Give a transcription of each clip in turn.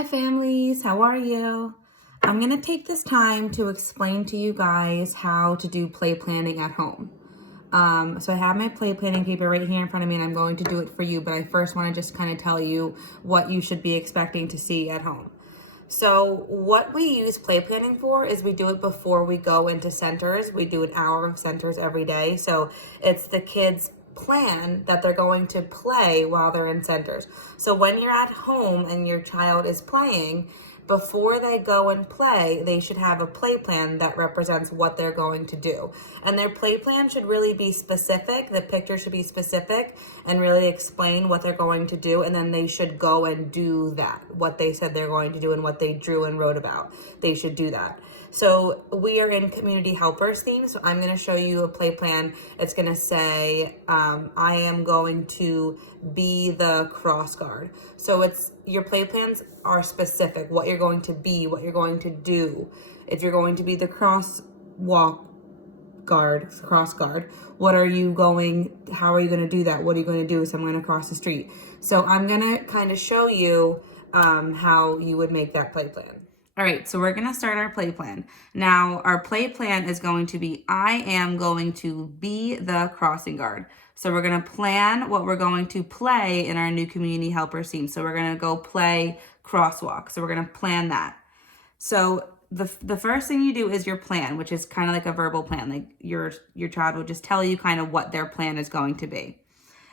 Hi families, how are you? I'm going to take this time to explain to you guys how to do play planning at home. So I have my play planning paper right here in front of me and I'm going to do it for you, but I first want to just kind of tell you what you should be expecting to see at home. So what we use play planning for is we do it before we go into centers. We do an hour of centers every day. So it's the kids' plan that they're going to play while they're in centers. So when you're at home and your child is playing, before they go and play, they should have a play plan that represents what they're going to do. And their play plan should really be specific. The picture should be specific and really explain what they're going to do. And then they should go and do that, what they said they're going to do and what they drew and wrote about. They should do that. So we are in community helpers theme. So I'm going to show you a play plan. It's going to say, I am going to be the cross guard. So it's your play plans are specific, what you're going to be, what you're going to do. If you're going to be the cross guard, what are you going, how are you going to do that? What are you going to do? So I'm going to cross the street. So I'm going to kind of show you how you would make that play plan. All right, so we're going to start our play plan. Now, our play plan is going to be, I am going to be the crossing guard. So we're going to plan what we're going to play in our new community helper team. So we're going to go play crosswalk. So we're going to plan that. So the first thing you do is your plan, which is kind of like a verbal plan. Like your child will just tell you kind of what their plan is going to be.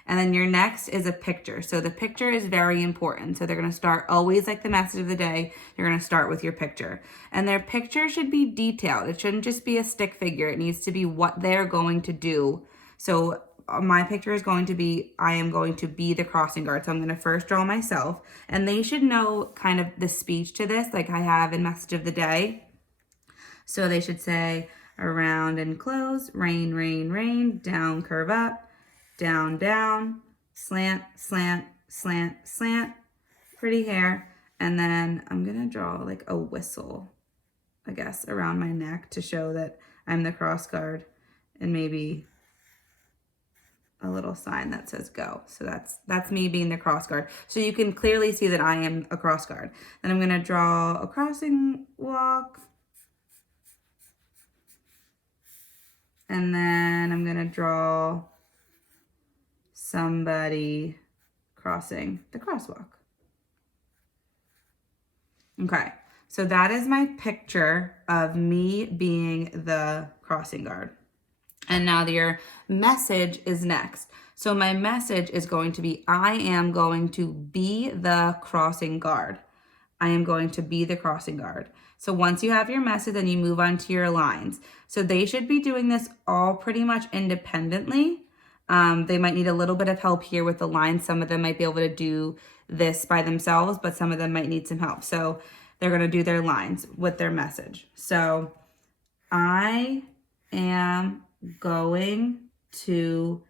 And then your next is a picture. So the picture is very important. So they're going to start always like the message of the day. You're going to start with your picture. And their picture should be detailed. It shouldn't just be a stick figure. It needs to be what they're going to do. So my picture is going to be, I am going to be the crossing guard. So I'm going to first draw myself. And they should know kind of the speech to this, like I have in message of the day. So they should say, around and close, rain, rain, rain, down, curve up. Down, down, slant, slant, slant, slant, pretty hair. And then I'm going to draw like a whistle, I guess, around my neck to show that I'm the cross guard and maybe a little sign that says go. So that's me being the cross guard. So you can clearly see that I am a cross guard. Then I'm going to draw a crossing walk. And then I'm going to draw somebody crossing the crosswalk. Okay, so that is my picture of me being the crossing guard. And now your message is next. So my message is going to be, I am going to be the crossing guard. I am going to be the crossing guard. So once you have your message, then you move on to your lines. So they should be doing this all pretty much independently. They might need a little bit of help here with the lines. Some of them might be able to do this by themselves, but some of them might need some help. So they're going to do their lines with their message. So I am going to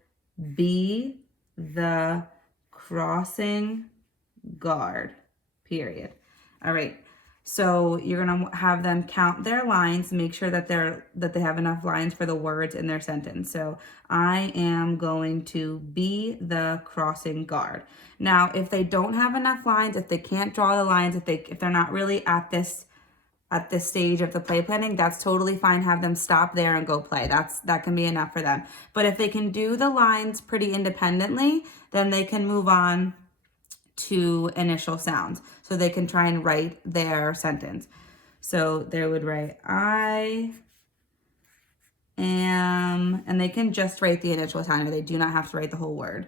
be the crossing guard, period. All right. So you're going to have them count their lines, make sure that they have enough lines for the words in their sentence. So I am going to be the crossing guard. Now, if they don't have enough lines, if they can't draw the lines, if they're not really at this stage of the play planning, that's totally fine. Have them stop there and go play. That can be enough for them. But if they can do the lines pretty independently, then they can move on to initial sounds. So they can try and write their sentence. So they would write, I am, and they can just write the initial sound, or they do not have to write the whole word.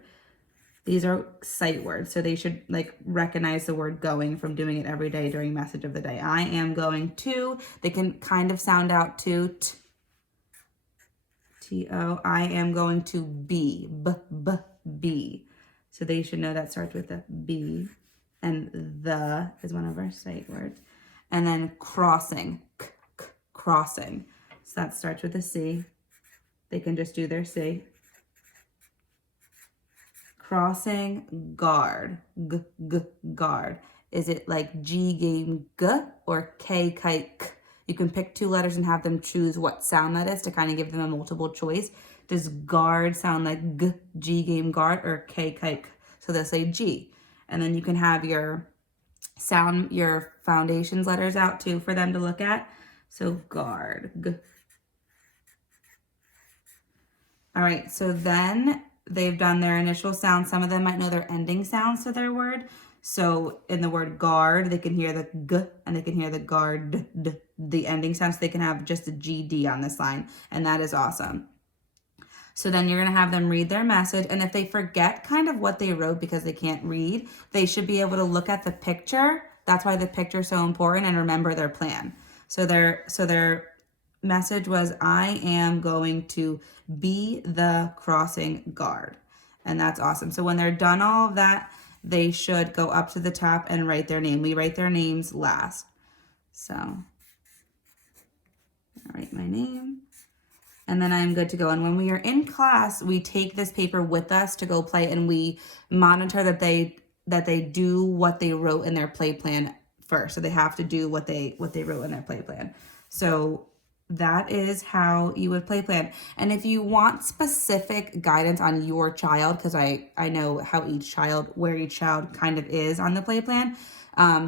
These are sight words, so they should like recognize the word going from doing it every day during message of the day. I am going to, they can kind of sound out to T-O. I am going to be, be. So they should know that starts with a B, and the is one of our sight words. And then crossing, crossing. So that starts with a C. They can just do their C. Crossing guard, guard. Is it like G game G or K kite K? You can pick two letters and have them choose what sound that is to kind of give them a multiple choice. Does guard sound like G, G game guard, or K kite K? So they'll say G. And then you can have your sound your foundations letters out too for them to look at. So guard, G. All right, so then they've done their initial sound. Some of them might know their ending sounds to their word. So in the word guard, they can hear the G and they can hear the guard, D, the ending sound. So they can have just a GD on this line, and that is awesome. So then you're going to have them read their message. And if they forget kind of what they wrote because they can't read, they should be able to look at the picture. That's why the picture is so important, and remember their plan. So their message was, I am going to be the crossing guard. And that's awesome. So when they're done all of that, they should go up to the top and write their name. We write their names last. So I'll write my name. And then I'm good to go. And when we are in class, we take this paper with us to go play, and we monitor that they do what they wrote in their play plan first. So they have to do what they wrote in their play plan. So that is how you would play plan. And if you want specific guidance on your child, because I know how where each child kind of is on the play plan,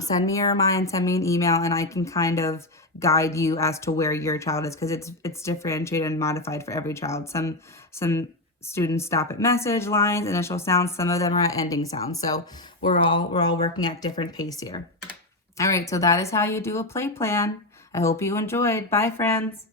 send me a reminder, send me an email, and I can kind of guide you as to where your child is, because it's differentiated and modified for every child. Some students stop at message, lines, initial sounds. Some of them are at ending sounds. So we're all working at different pace here. All right, so that is how you do a play plan. I hope you enjoyed. Bye, friends.